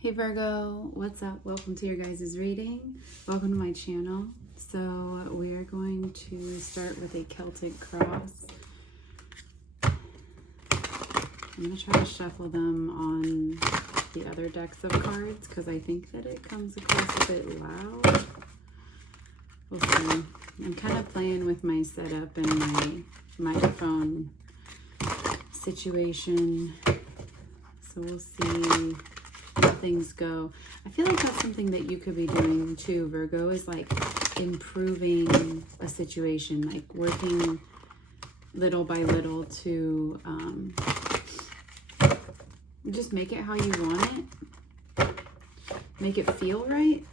Hey Virgo, what's up? Welcome to your guys' reading. Welcome to my channel. So we are going to start with a Celtic cross. I'm going to try to shuffle them on the other decks of cards because I think that it comes across a bit loud. We'll see. I'm kind of playing with my setup and my microphone situation. So we'll see how things go. I feel like that's something that you could be doing too, Virgo, is like improving a situation, like working little by little to just make it how you want it. Make it feel right.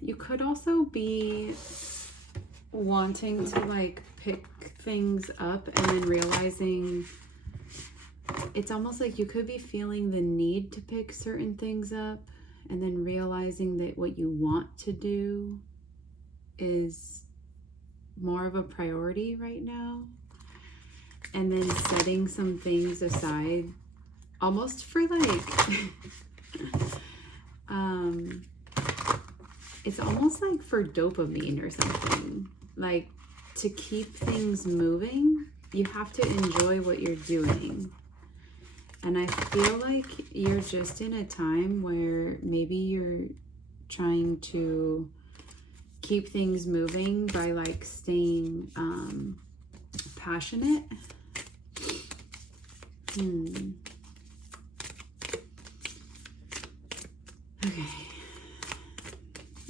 You could also be wanting to like pick things up and then realizing it's almost like you could be feeling the need to pick certain things up and then realizing that what you want to do is more of a priority right now, and then setting some things aside almost for like it's almost like for dopamine or something. Like, to keep things moving, you have to enjoy what you're doing. And I feel like you're just in a time where maybe you're trying to keep things moving by like staying passionate. Okay.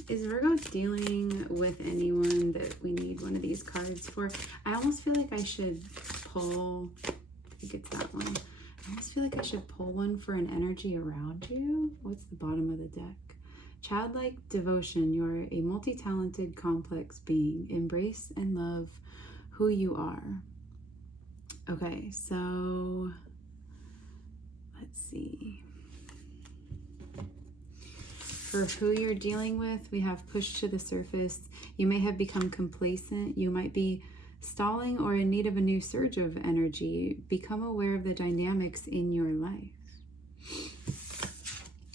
Is Virgo dealing with anyone that we need one of these cards for? I almost feel like I should pull, I think it's that one. I almost feel like I should pull one for an energy around you. What's the bottom of the deck? Childlike devotion. You're a multi-talented, complex being. Embrace and love who you are. Okay, so let's see. For who you're dealing with, we have pushed to the surface. You may have become complacent. You might be stalling or in need of a new surge of energy. Become aware of the dynamics in your life.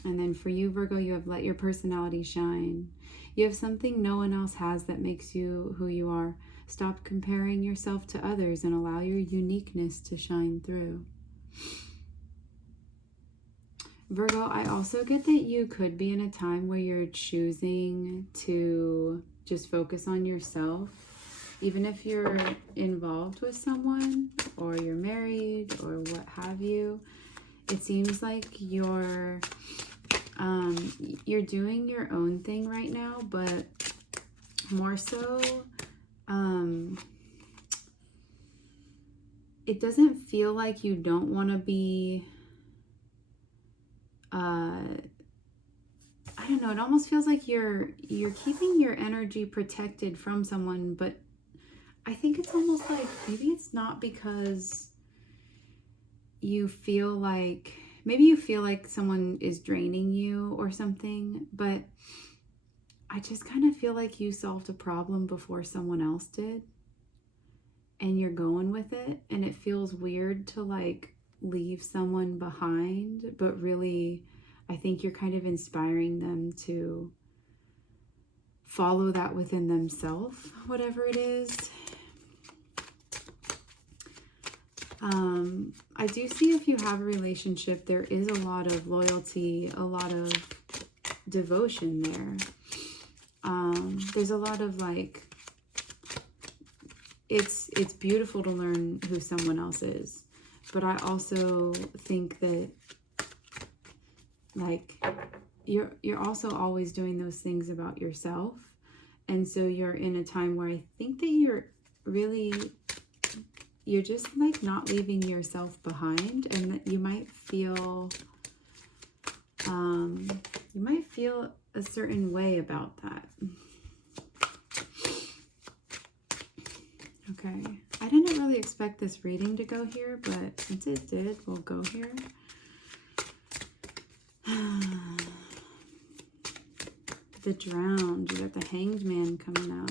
And then for you, Virgo, you have let your personality shine. You have something no one else has that makes you who you are. Stop comparing yourself to others and allow your uniqueness to shine through. Virgo, I also get that you could be in a time where you're choosing to just focus on yourself. Even if you're involved with someone or you're married or what have you, it seems like you're doing your own thing right now, but more so, it doesn't feel like you don't want to be I don't know, it almost feels like you're keeping your energy protected from someone, but I think it's almost like maybe it's not because you feel like, maybe you feel like someone is draining you or something, but I just kind of feel like you solved a problem before someone else did and you're going with it, and it feels weird to like leave someone behind, but really I think you're kind of inspiring them to follow that within themselves, whatever it is. I do see if you have a relationship, there is a lot of loyalty, a lot of devotion there. There's a lot of like, it's beautiful to learn who someone else is. But I also think that like you're also always doing those things about yourself. And so you're in a time where I think that you're just like not leaving yourself behind, and that you might feel a certain way about that. Okay. I didn't really expect this reading to go here, but since it did, we'll go here. the Drowned. You got the Hanged Man coming out.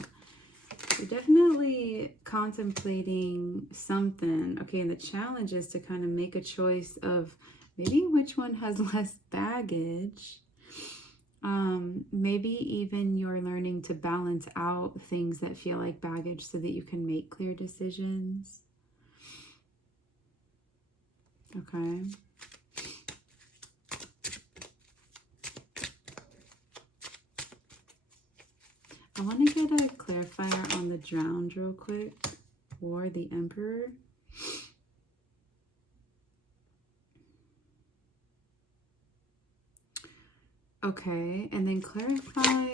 You're definitely contemplating something. Okay, and the challenge is to kind of make a choice of maybe which one has less baggage. Maybe even you're learning to balance out things that feel like baggage so that you can make clear decisions. Okay. I want to get a clarifier on the Drowned real quick for the Emperor. Okay, and then clarify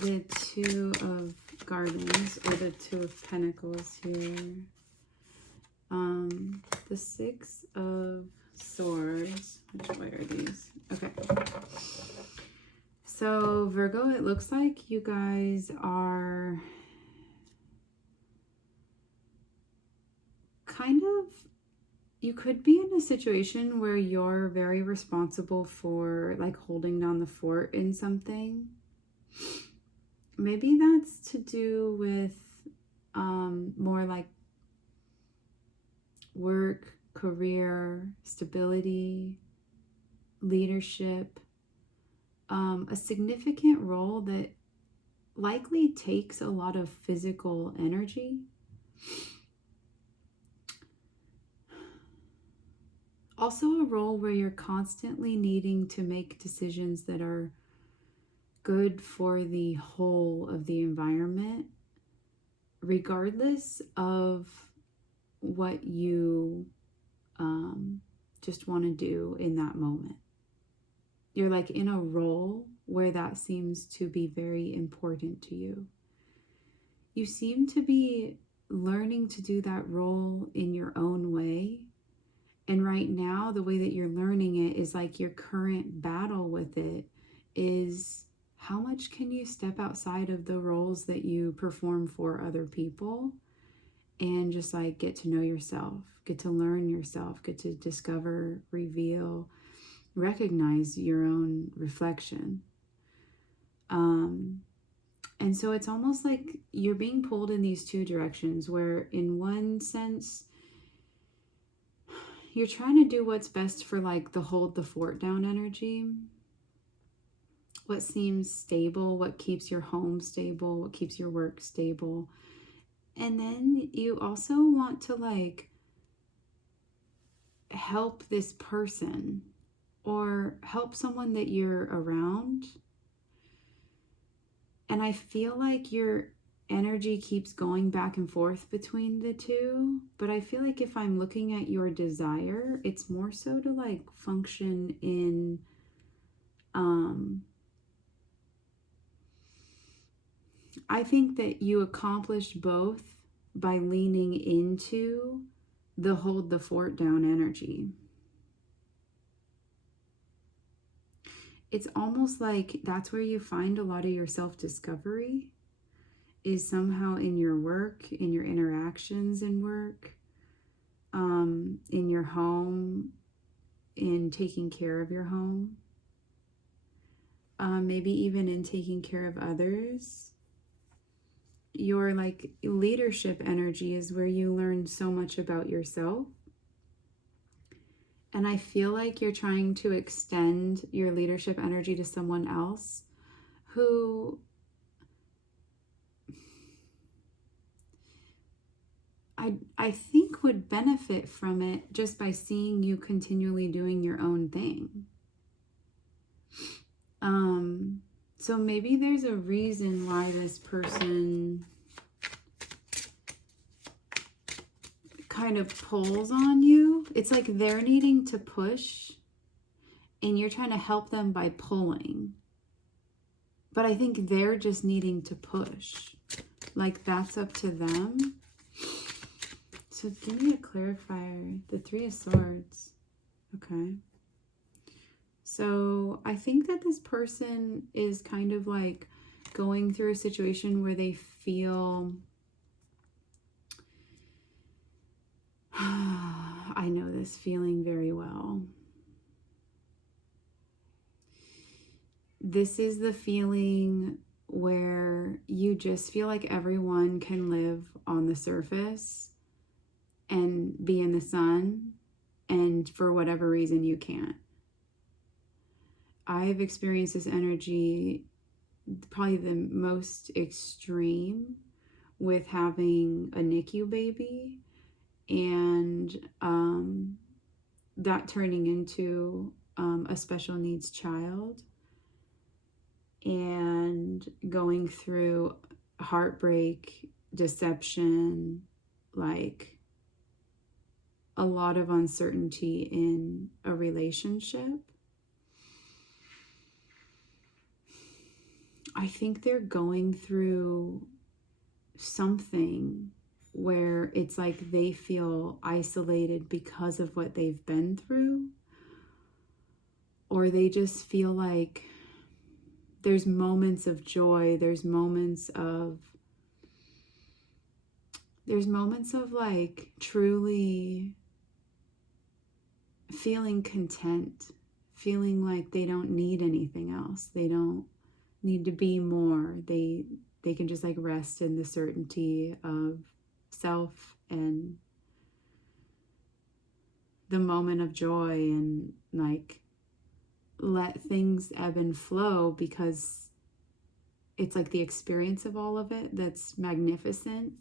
the Two of Gardens or the Two of Pentacles here. The Six of Swords. Which way are these? Okay. So Virgo, it looks like you guys are kind of, you could be in a situation where you're very responsible for like holding down the fort in something. Maybe that's to do with more like work, career, stability, leadership, a significant role that likely takes a lot of physical energy. Also a role where you're constantly needing to make decisions that are good for the whole of the environment, regardless of what you just want to do in that moment. You're like in a role where that seems to be very important to you. You seem to be learning to do that role in your own way. And right now, the way that you're learning it is like your current battle with it is how much can you step outside of the roles that you perform for other people and just like get to know yourself, get to learn yourself, get to discover, reveal, recognize your own reflection. And so it's almost like you're being pulled in these two directions where in one sense, you're trying to do what's best for like the hold the fort down energy. What seems stable, what keeps your home stable, what keeps your work stable. And then you also want to like help this person or help someone that you're around. And I feel like your energy keeps going back and forth between the two. But I feel like if I'm looking at your desire, it's more so to like function in I think that you accomplished both by leaning into the hold the fort down energy. It's almost like that's where you find a lot of your self-discovery is somehow in your work, in your interactions in work, in your home, in taking care of your home, maybe even in taking care of others. Your like leadership energy is where you learn so much about yourself. And I feel like you're trying to extend your leadership energy to someone else who I think would benefit from it just by seeing you continually doing your own thing. So maybe there's a reason why this person kind of pulls on you. It's like they're needing to push and you're trying to help them by pulling. But I think they're just needing to push. Like that's up to them. So give me a clarifier. The Three of Swords. Okay. So I think that this person is kind of like going through a situation where they feel, I know this feeling very well. This is the feeling where you just feel like everyone can live on the surface and be in the sun, and for whatever reason you can't. I've experienced this energy probably the most extreme with having a NICU baby, and that turning into a special needs child, and going through heartbreak, deception, like a lot of uncertainty in a relationship. I think they're going through something where it's like they feel isolated because of what they've been through, or they just feel like there's moments of joy, there's moments of like truly feeling content, feeling like they don't need anything else, they don't need to be more, they can just like rest in the certainty of self and the moment of joy, and like let things ebb and flow, because it's like the experience of all of it that's magnificent.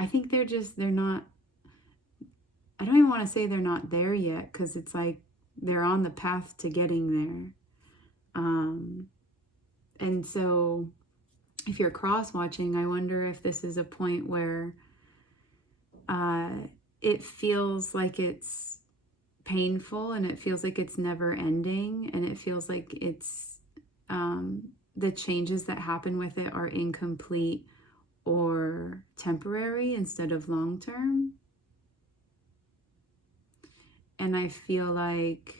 I think they're not, I don't even want to say they're not there yet, because it's like they're on the path to getting there. And so if you're cross-watching, I wonder if this is a point where it feels like it's painful, and it feels like it's never ending, and it feels like it's the changes that happen with it are incomplete or temporary instead of long-term. And I feel like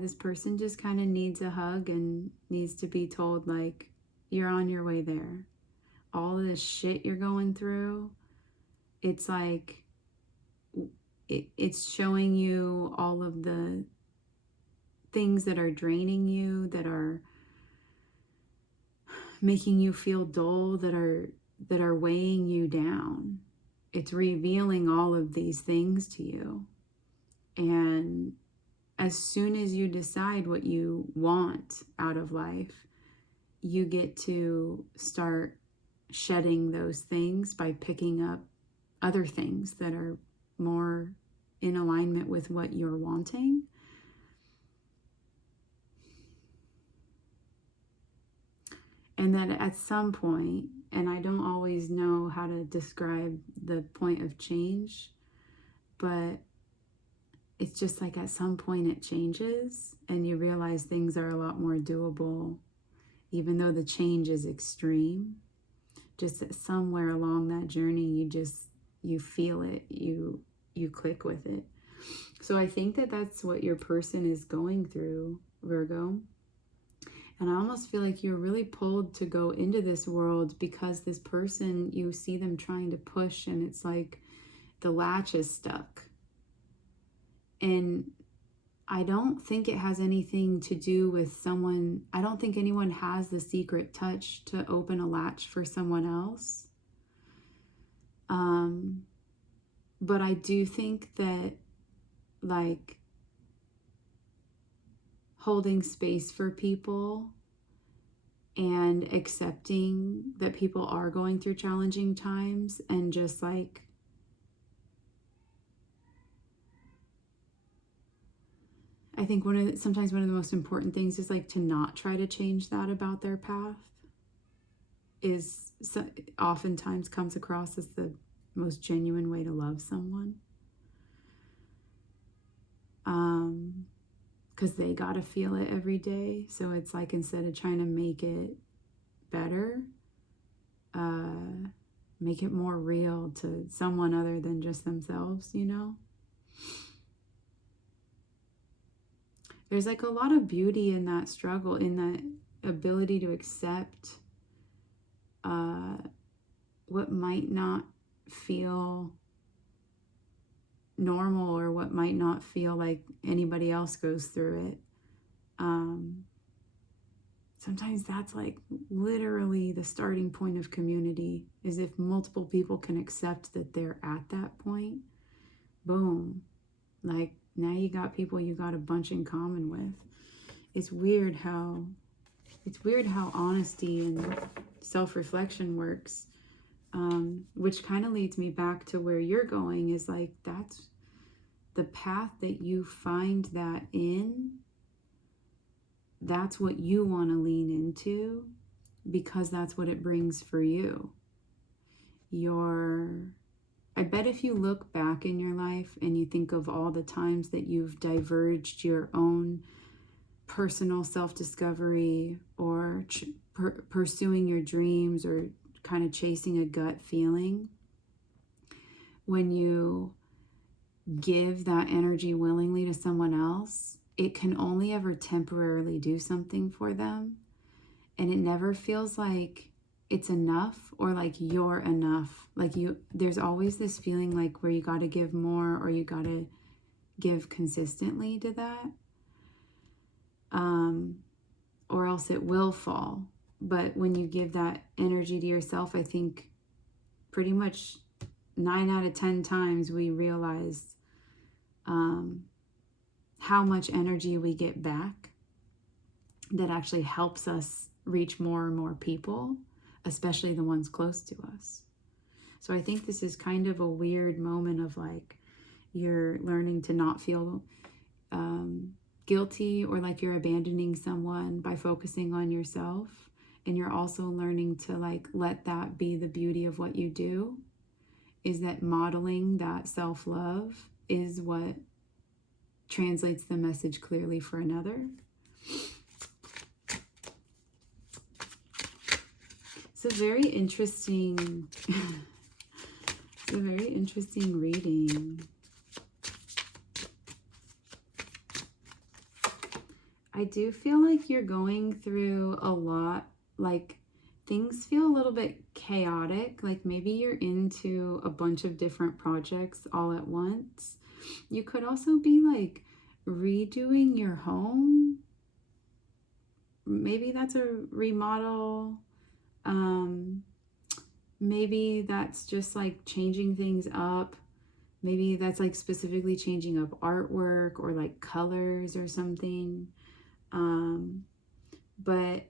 this person just kind of needs a hug and needs to be told, like, you're on your way there. All this shit you're going through, it's like it's showing you all of the things that are draining you, that are making you feel dull, that are weighing you down. It's revealing all of these things to you. And as soon as you decide what you want out of life, you get to start shedding those things by picking up other things that are more in alignment with what you're wanting. And that at some point, and I don't always know how to describe the point of change, but it's just like at some point it changes and you realize things are a lot more doable, even though the change is extreme. Just that somewhere along that journey, you feel it, you click with it. So I think that that's what your person is going through, Virgo. And I almost feel like you're really pulled to go into this world because this person, you see them trying to push, and it's like the latch is stuck. And I don't think it has anything to do with someone. I don't think anyone has the secret touch to open a latch for someone else. But I do think that, like, holding space for people and accepting that people are going through challenging times, and just like I think sometimes one of the most important things is like to not try to change that about their path oftentimes comes across as the most genuine way to love someone. Because they got to feel it every day. So it's like, instead of trying to make it better, make it more real to someone other than just themselves, you know? There's like a lot of beauty in that struggle, in that ability to accept what might not feel normal or what might not feel like anybody else goes through it. Sometimes that's like literally the starting point of community, is if multiple people can accept that they're at that point, boom, like now you got people you got a bunch in common with. It's weird how honesty and self-reflection works, which kind of leads me back to where you're going, is like that's the path that you find that in. That's what you want to lean into, because that's what it brings for you. I bet if you look back in your life and you think of all the times that you've diverged your own personal self-discovery or pursuing your dreams or kind of chasing a gut feeling, when you give that energy willingly to someone else, it can only ever temporarily do something for them. And it never feels like it's enough or like you're enough. Like there's always this feeling like where you got to give more or you got to give consistently to that. Or else it will fall. But when you give that energy to yourself, I think pretty much 9 out of 10 times we realize how much energy we get back that actually helps us reach more and more people, especially the ones close to us. So I think this is kind of a weird moment of like you're learning to not feel guilty or like you're abandoning someone by focusing on yourself. And you're also learning to like let that be the beauty of what you do, is that modeling that self-love is what translates the message clearly for another. It's a very interesting reading. I do feel like you're going through a lot, like things feel a little bit chaotic, like maybe you're into a bunch of different projects all at once. You could also be like redoing your home. Maybe that's a remodel. Maybe that's just like changing things up. Maybe that's like specifically changing up artwork or like colors or something. But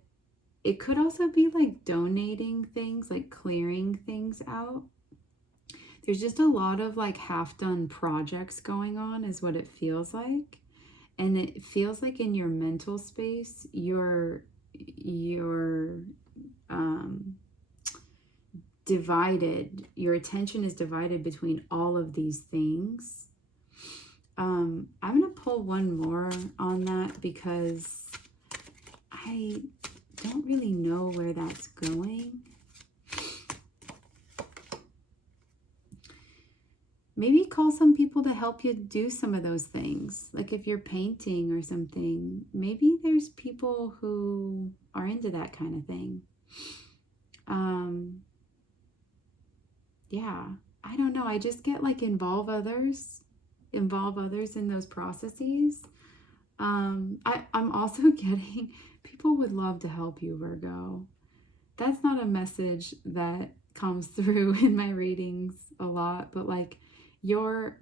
it could also be like donating things, like clearing things out. There's just a lot of like half-done projects going on is what it feels like. And it feels like in your mental space, you're divided. Your attention is divided between all of these things. I'm going to pull one more on that because I don't really know where that's going. Maybe call some people to help you do some of those things. Like if you're painting or something, maybe there's people who are into that kind of thing. Yeah, I don't know. I just get like involve others in those processes. I'm also getting people would love to help you, Virgo. That's not a message that comes through in my readings a lot, but like your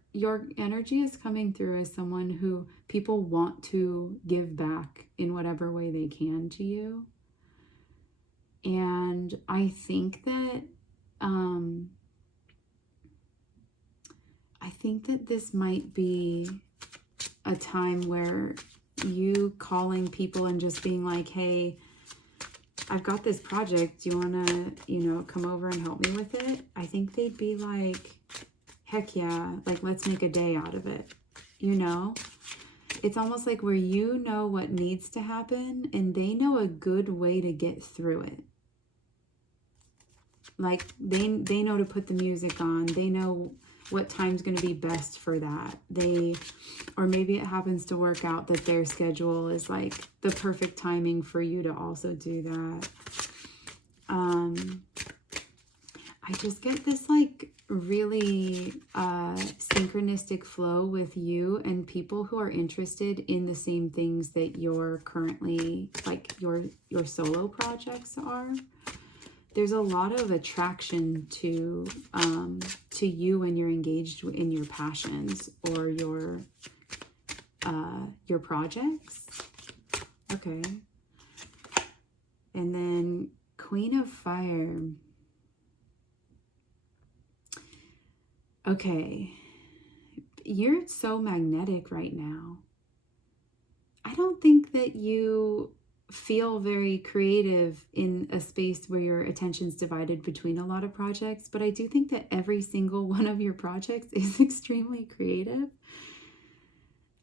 energy is coming through as someone who people want to give back in whatever way they can to you. And I think that this might be a time where you calling people and just being like, hey, I've got this project. Do you want to, come over and help me with it? I think they'd be like, heck yeah, like let's make a day out of it. It's almost like where you know what needs to happen and they know a good way to get through it. Like they know to put the music on. They know what time's going to be best for that. Or maybe it happens to work out that their schedule is like the perfect timing for you to also do that. I just get this like really synchronistic flow with you and people who are interested in the same things that you're currently, like your solo projects are. There's a lot of attraction to you when you're engaged in your passions or your projects. Okay. And then Queen of Fire. Okay. You're so magnetic right now. I don't think that you feel very creative in a space where your attention's divided between a lot of projects, but I do think that every single one of your projects is extremely creative.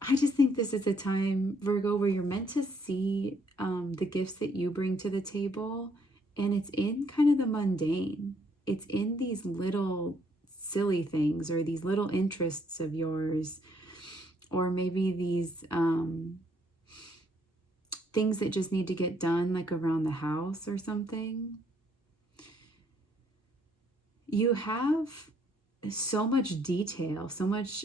I just think this is a time, Virgo, where you're meant to see the gifts that you bring to the table, and it's in kind of the mundane. It's in these little silly things or these little interests of yours, or maybe these things that just need to get done, like around the house or something. You have so much detail, so much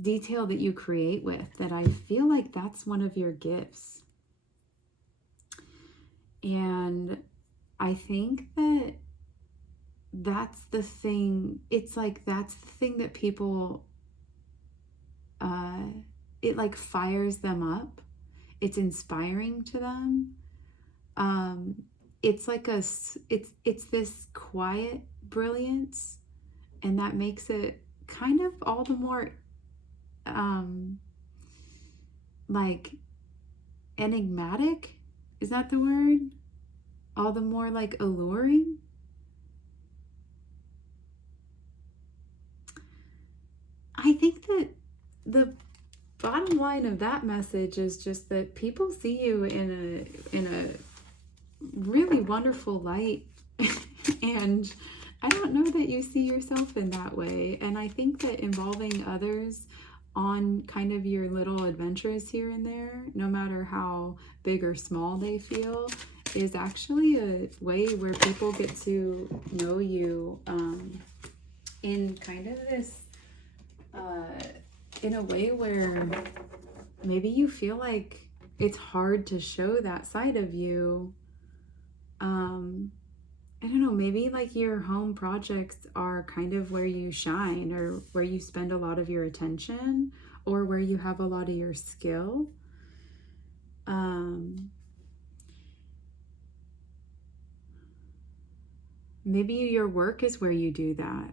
detail that you create with, that I feel like that's one of your gifts. And I think that that's the thing. It's like that's the thing that people it like fires them up. It's inspiring to them. It's like it's this quiet brilliance, and that makes it kind of all the more like enigmatic. Is that the word? All the more like alluring. I think that the bottom line of that message is just that people see you in a really wonderful light, and I don't know that you see yourself in that way. And I think that involving others on kind of your little adventures here and there, no matter how big or small they feel, is actually a way where people get to know you in kind of this in a way where maybe you feel like it's hard to show that side of you. I don't know, maybe like your home projects are kind of where you shine, or where you spend a lot of your attention, or where you have a lot of your skill. Maybe your work is where you do that.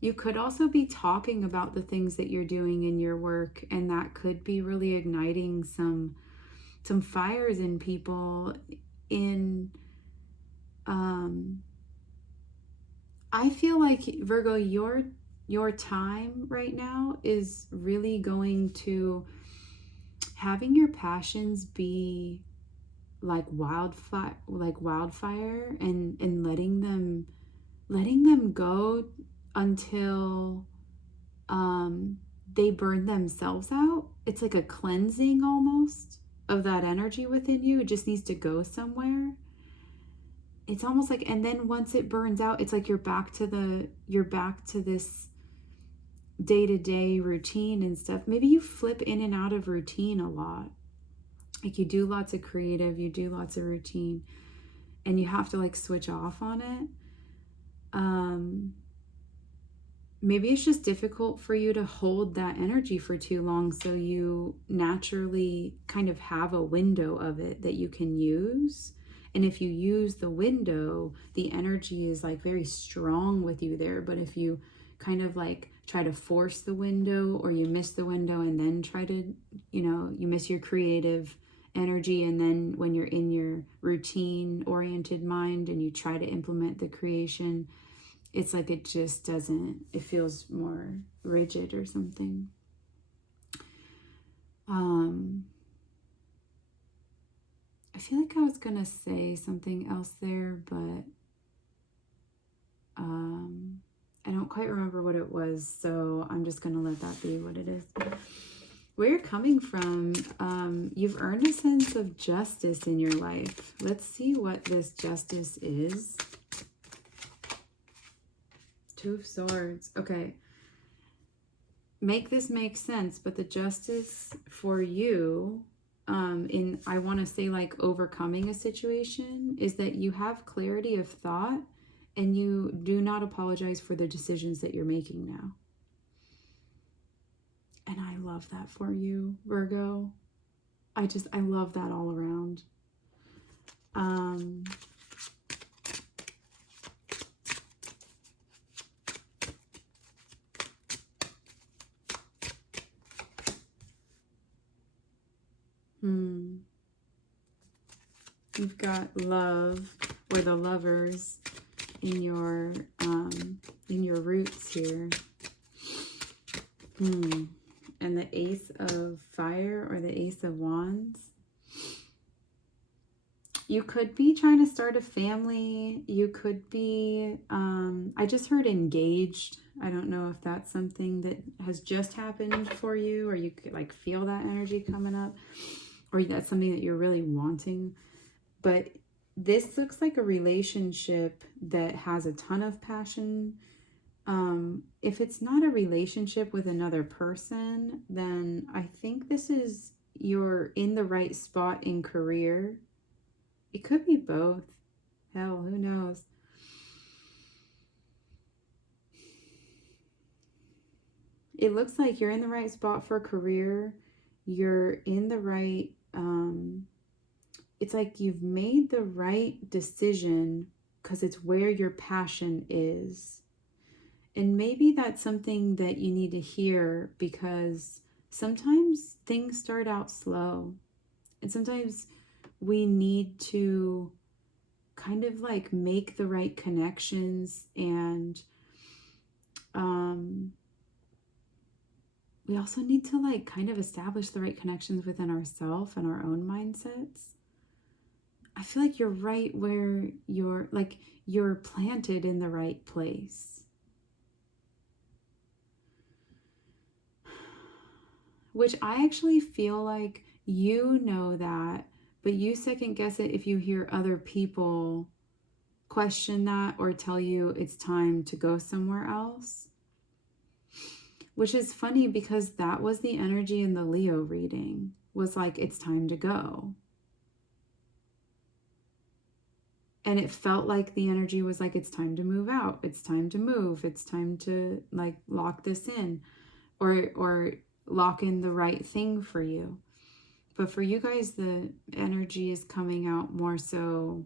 You could also be talking about the things that you're doing in your work, and that could be really igniting some fires in people. I feel like, Virgo, your time right now is really going to having your passions be like wildfire, and letting them go until they burn themselves out. It's like a cleansing almost of that energy within you. It just needs to go somewhere. It's almost like, and then once it burns out, it's like you're back to this day-to-day routine and stuff. Maybe you flip in and out of routine a lot. Like you do lots of creative, you do lots of routine, and you have to like switch off on it. Maybe it's just difficult for you to hold that energy for too long, so you naturally kind of have a window of it that you can use. And if you use the window, the energy is like very strong with you there. But if you kind of like try to force the window, or you miss the window and then try to, you miss your creative energy, and then when you're in your routine oriented mind and you try to implement the creation, it's like it just doesn't, it feels more rigid or something. I feel like I was going to say something else there, but I don't quite remember what it was, so I'm just going to let that be what it is. where you're coming from, you've earned a sense of justice in your life. Let's see what this justice is. Two of Swords. Okay. Make this make sense, but the justice for you, in, I want to say like overcoming a situation, is that you have clarity of thought and you do not apologize for the decisions that you're making now. And I love that for you, Virgo. I love that all around. You've got love, or the lovers in your roots here. And the Ace of Fire, or the Ace of Wands. You could be trying to start a family. You could be, I just heard engaged. I don't know if that's something that has just happened for you, or you could like feel that energy coming up, or that's something that you're really wanting. But this looks like a relationship that has a ton of passion. If it's not a relationship with another person, then I think this is, you're in the right spot in career. It could be both. Hell, who knows? It looks like you're in the right spot for career. You're in the right, it's like you've made the right decision because it's where your passion is. And maybe that's something that you need to hear, because sometimes things start out slow. And sometimes we need to kind of like make the right connections, and we also need to like kind of establish the right connections within ourselves and our own mindsets. I feel like you're right where you're planted in the right place. Which I actually feel like you know that, but you second guess it if you hear other people question that or tell you it's time to go somewhere else. Which is funny, because that was the energy in the Leo reading, was like, it's time to go. And it felt like the energy was like, it's time to move out. It's time to move. It's time to like lock this in, or lock in the right thing for you. But for you guys, the energy is coming out more so,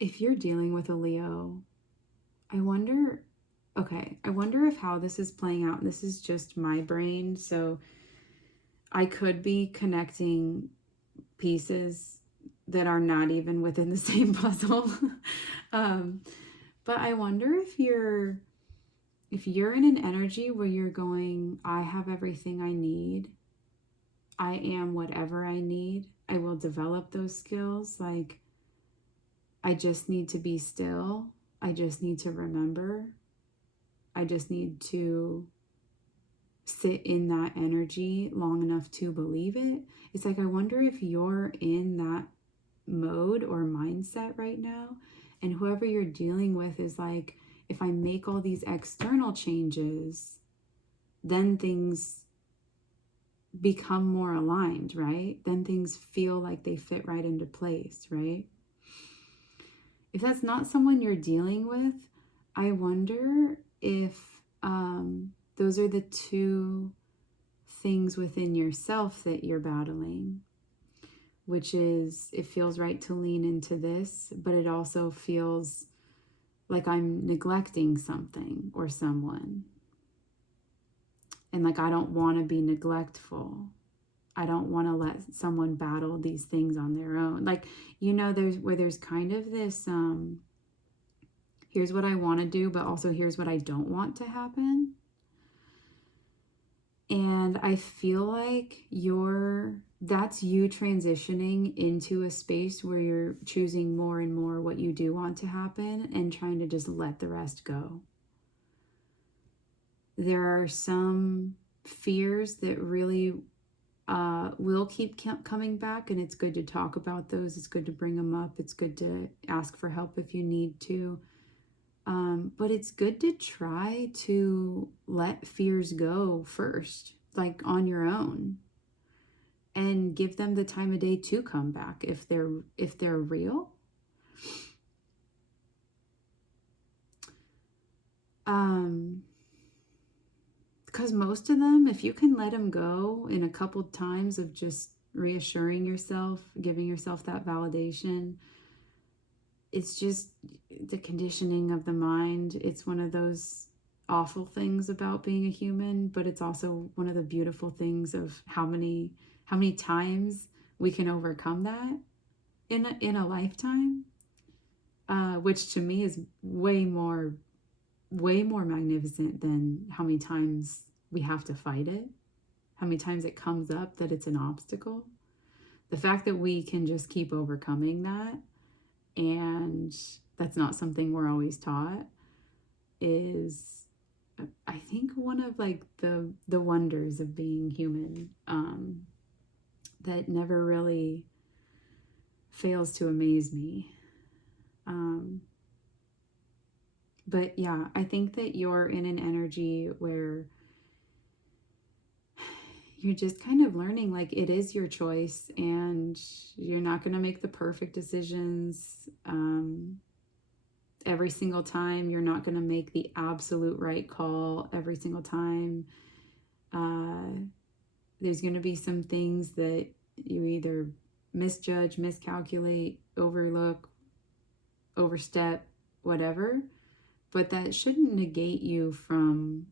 if you're dealing with a Leo, I wonder if how this is playing out, and this is just my brain, so I could be connecting pieces that are not even within the same puzzle. But I wonder if you're in an energy where you're going, I have everything I need. I am whatever I need. I will develop those skills. Like, I just need to be still. I just need to remember. I just need to sit in that energy long enough to believe it. It's like, I wonder if you're in that mode or mindset right now, and whoever you're dealing with is like, if I make all these external changes, then things become more aligned, right? Then things feel like they fit right into place, right? If that's not someone you're dealing with, I wonder if those are the two things within yourself that you're battling, which is, it feels right to lean into this, but it also feels like I'm neglecting something or someone. And like, I don't want to be neglectful. I don't want to let someone battle these things on their own. Like, you know, there's kind of this, here's what I want to do, but also here's what I don't want to happen. And I feel like that's you transitioning into a space where you're choosing more and more what you do want to happen and trying to just let the rest go. there are some fears that really will keep coming back, and it's good to talk about those. It's good to bring them up. It's good to ask for help if you need to. But it's good to try to let fears go first, like on your own, and give them the time of day to come back if they're real. Because most of them, if you can let them go in a couple times of just reassuring yourself, giving yourself that validation, it's just the conditioning of the mind. It's one of those awful things about being a human, but it's also one of the beautiful things of how many times we can overcome that in a lifetime, which to me is way more magnificent than how many times we have to fight it, how many times it comes up that it's an obstacle. The fact that we can just keep overcoming that, and that's not something we're always taught, is, I think, one of like the wonders of being human, that never really fails to amaze me. But yeah, I think that you're in an energy where you're just kind of learning, like, it is your choice, and you're not going to make the perfect decisions every single time. You're not going to make the absolute right call every single time. There's going to be some things that you either misjudge, miscalculate, overlook, overstep, whatever. But that shouldn't negate you from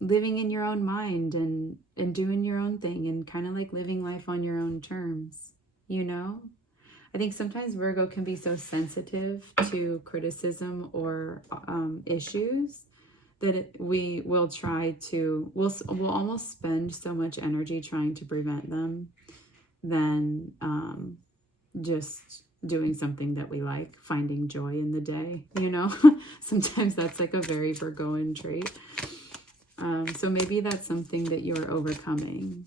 living in your own mind and doing your own thing, and kind of like living life on your own terms, you know? I think sometimes Virgo can be so sensitive to criticism or issues that we will try to, we'll almost spend so much energy trying to prevent them than just doing something that we like, finding joy in the day, you know? Sometimes that's like a very Virgoan trait. So maybe that's something that you're overcoming.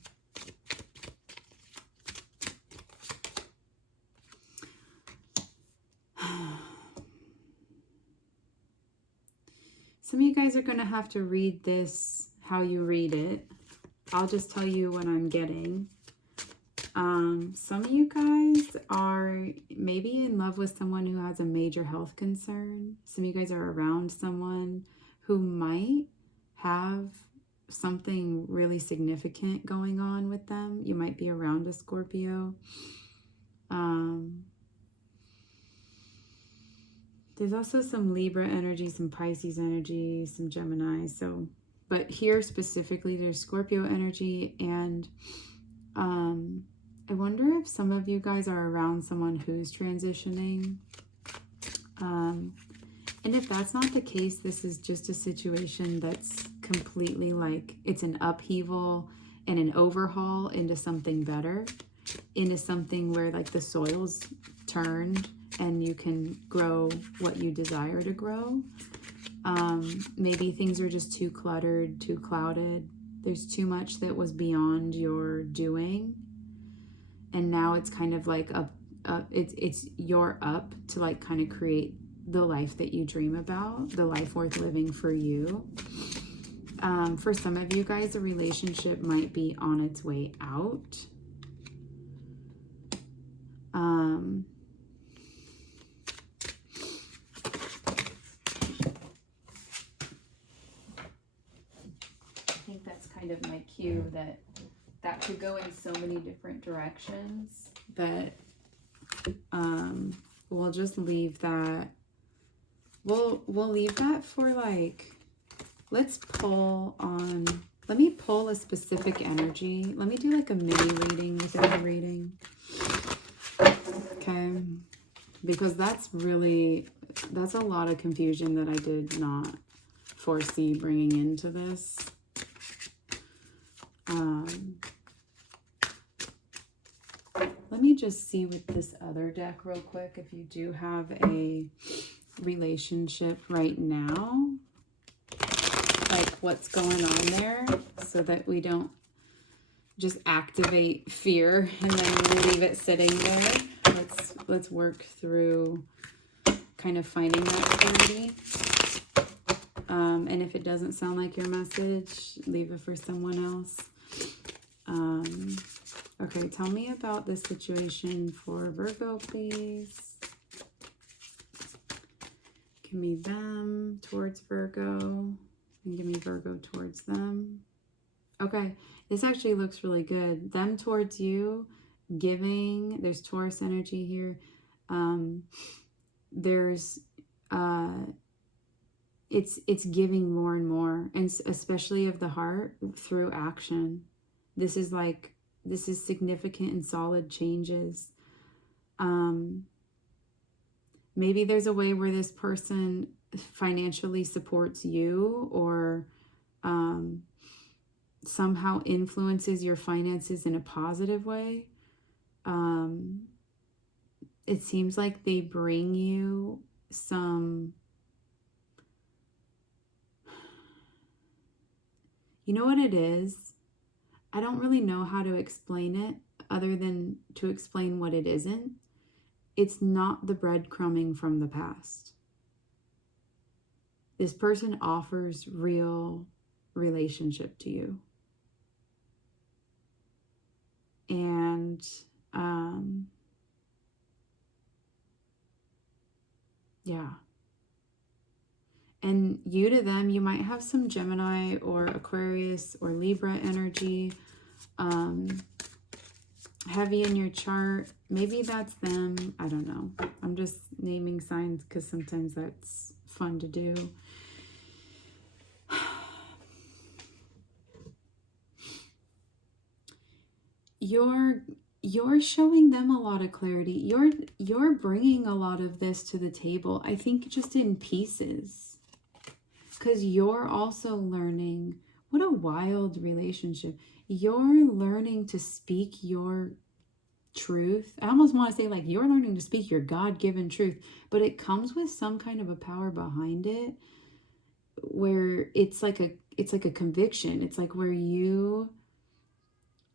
Some of you guys are going to have to read this how you read it. I'll just tell you what I'm getting. Some of you guys are maybe in love with someone who has a major health concern. Some of you guys are around someone who might have something really significant going on with them. You might be around a Scorpio. There's also some Libra energy, some Pisces energy, some Gemini. So, but here specifically, there's Scorpio energy, and I wonder if some of you guys are around someone who's transitioning. And if that's not the case, this is just a situation that's completely like, it's an upheaval and an overhaul into something better, into something where like the soil's turned and you can grow what you desire to grow. Maybe things are just too cluttered, too clouded. There's too much that was beyond your doing. And now it's kind of like it's you're up to like kind of create the life that you dream about, the life worth living for you. For some of you guys, a relationship might be on its way out. I think that's kind of my cue that could go in so many different directions that we'll just leave that. We'll leave that for like, let's pull on, let me pull a specific energy. Let me do like a mini reading within the reading. Okay. Because that's a lot of confusion that I did not foresee bringing into this. Let me just see with this other deck real quick if you do have a relationship right now. like what's going on there so that we don't just activate fear and then leave it sitting there. Let's work through kind of finding that clarity. And if it doesn't sound like your message, leave it for someone else. Okay, tell me about this situation for Virgo, please. Give me them towards Virgo, and give me Virgo towards them. Okay, this actually looks really good. Them towards you, giving. There's Taurus energy here. There's it's giving more and more, and especially of the heart through action. This is significant and solid changes. Maybe there's a way where this person financially supports you, or somehow influences your finances in a positive way. It seems like they bring you some, you know what it is? I don't really know how to explain it other than to explain what it isn't. It's not the breadcrumbing from the past. This person offers real relationship to you. And yeah. And you to them, you might have some Gemini or Aquarius or Libra energy heavy in your chart. Maybe that's them. I don't know. I'm just naming signs because sometimes that's fun to do. You're showing them a lot of clarity. You're bringing a lot of this to the table. I think just in pieces. Because you're also learning. What a wild relationship. You're learning to speak your truth. I almost want to say like you're learning to speak your God-given truth, but it comes with some kind of a power behind it where it's like a conviction. It's like where you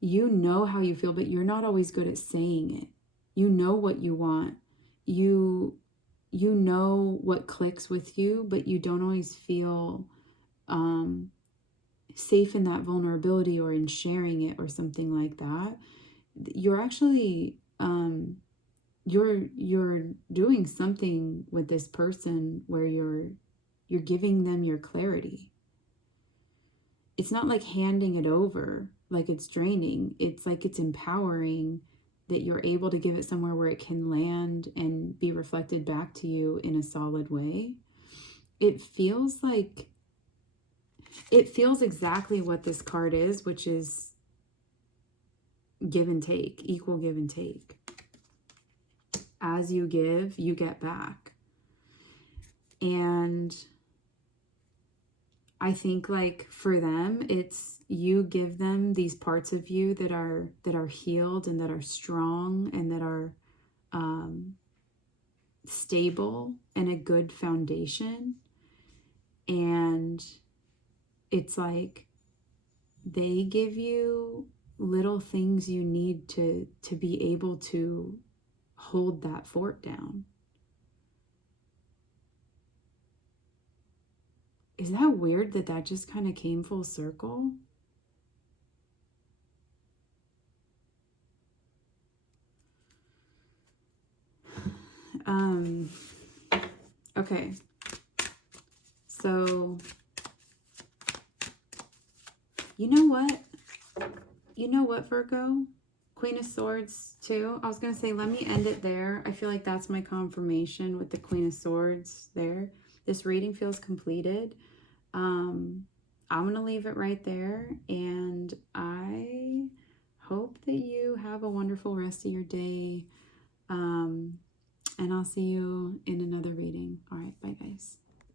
know how you feel, but you're not always good at saying it. You know what you want. You know what clicks with you, but you don't always feel safe in that vulnerability or in sharing it or something like that. You're actually you're doing something with this person where you're giving them your clarity. It's not like handing it over, like it's draining. It's like it's empowering that you're able to give it somewhere where it can land and be reflected back to you in a solid way. It feels exactly what this card is, which is give and take, equal give and take. As you give, you get back. And I think like for them, it's you give them these parts of you that are healed and that are strong and that are stable and a good foundation. And it's like they give you little things you need to be able to hold that fort down. Is that weird that just kind of came full circle? Okay. So, you know what? You know what, Virgo? Queen of Swords, too. I was going to say, let me end it there. I feel like that's my confirmation with the Queen of Swords there. This reading feels completed. I'm going to leave it right there. And I hope that you have a wonderful rest of your day. And I'll see you in another reading. All right. Bye, guys.